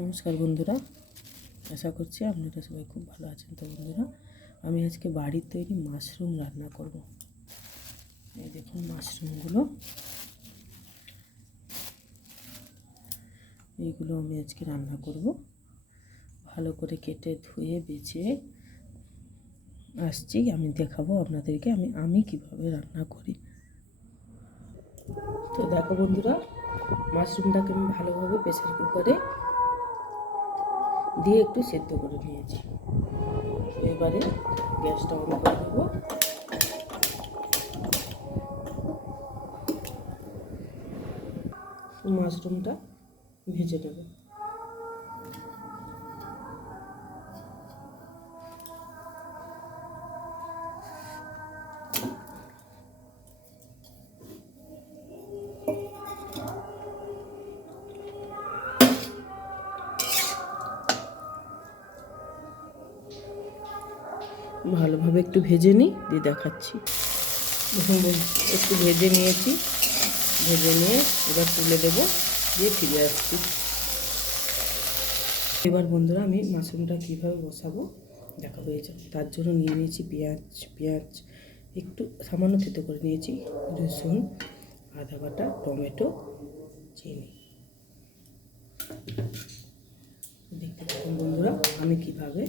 নমস্কার বন্ধুরা, আশা করছি আপনারা সবাই খুব ভালো আছেন। তো বন্ধুরা, আমি আজকে বাড়ির তৈরি মাশরুম রান্না করব। এই দেখুন মাশরুমগুলো, এইগুলো আমি আজকে রান্না করব। ভালো করে কেটে ধুয়ে বেছে আসছি, আমি দেখাবো আপনাদেরকে আমি কিভাবে রান্না করি। তো দেখো বন্ধুরা, মাশরুমটাকে আমি ভালোভাবে প্রেসার কুকারে দিয়ে একটু সেদ্ধ করে নিয়েছি। এবারে গ্যাসটা অন করে দেবো। মাশরুমটা ভেজে নেব। ভালোভাবে একটু ভেজে নিই, দিয়ে দেখাচ্ছি। দেখুন একটু ভেজে নিয়েছি, ভেজে নিয়ে এবার তুলে দেবো, দিয়ে ফিরে আসছি। এবার বন্ধুরা আমি মাশরুমটা কীভাবে বসাবো দেখাবো। এই তার জন্য নিয়ে নিয়েছি পেঁয়াজ একটু সামান্য থেতো করে নিয়েছি, রসুন, আদা বাটা, টমেটো, চিনি। দেখতে পাবেন বন্ধুরা আমি কীভাবে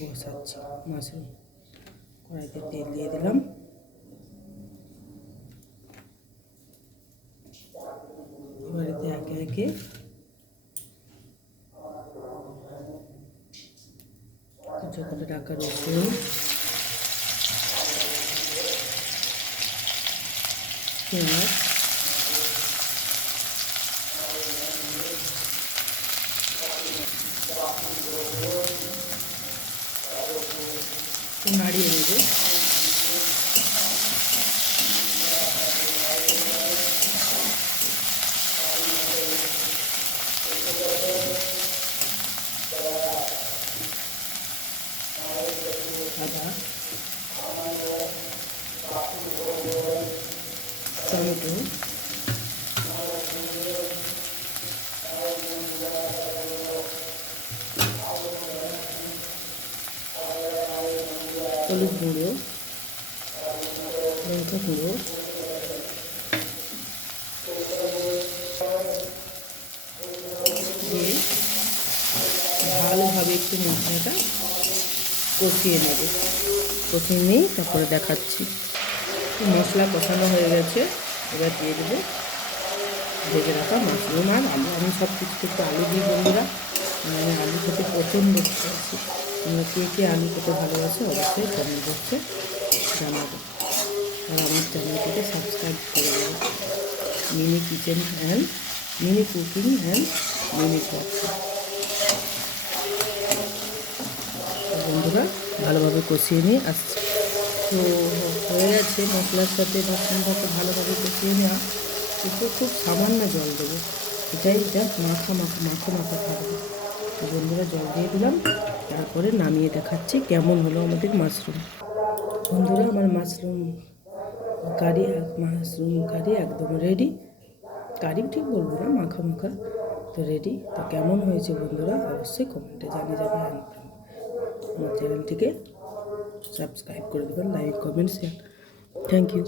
বসাচ্ছি। মাশরুম কড়াইতে তেল দিয়ে দিলাম, এবারেতে একে একে যখন রাখা রসুন, পেঁয়াজ, নাড়িয়ে নেবে। আদা, টমেটো, হলুদ গুঁড়ো, লঙ্কা গুঁড়ো, দিয়ে ভালোভাবে একটু মশলাটা কষিয়ে নেব। কষিয়ে নিই, তারপরে দেখাচ্ছি। মশলা কষানো হয়ে গেছে, এবার দিয়ে দেবো ভেজে রাখা মাশরুম আর আলু। আমি সব কিছু একটু আলু দিই বন্ধুরা, আমি আলু খেতে প্রচণ্ড ভালোবাসি। তোমরা কে কে আলু খেতে ভালোবাসে অবশ্যই কমেন্ট বক্সে জানাবো। আর আমার চ্যানেলটিকে সাবস্ক্রাইব করে দেবো। Mini kitchen and mini cooking and mini blog. বন্ধুরা ভালোভাবে কষিয়ে নিয়ে আসছি। তো হয়ে গেছে, মশলার সাথে মাশরুমটাকে ভালোভাবে কষিয়ে নেওয়া। একটু খুব সামান্য জল দেবো, এটাই জাস্ট মাখা থাকবে। তো বন্ধুরা জল দিয়ে দিলাম, তারপরে নামিয়ে দেখাচ্ছি কেমন হলো আমাদের মাশরুম। বন্ধুরা আমার মাশরুম কারি একদম রেডি। কারি ঠিক বলবো না, মাখা তো রেডি। তো কেমন হয়েছে বন্ধুরা অবশ্যই কমেন্টে জানিয়ে যাবেন। আমার চ্যানেলটিকে সাবস্ক্রাইব করে দেবেন, like comment share. Thank you.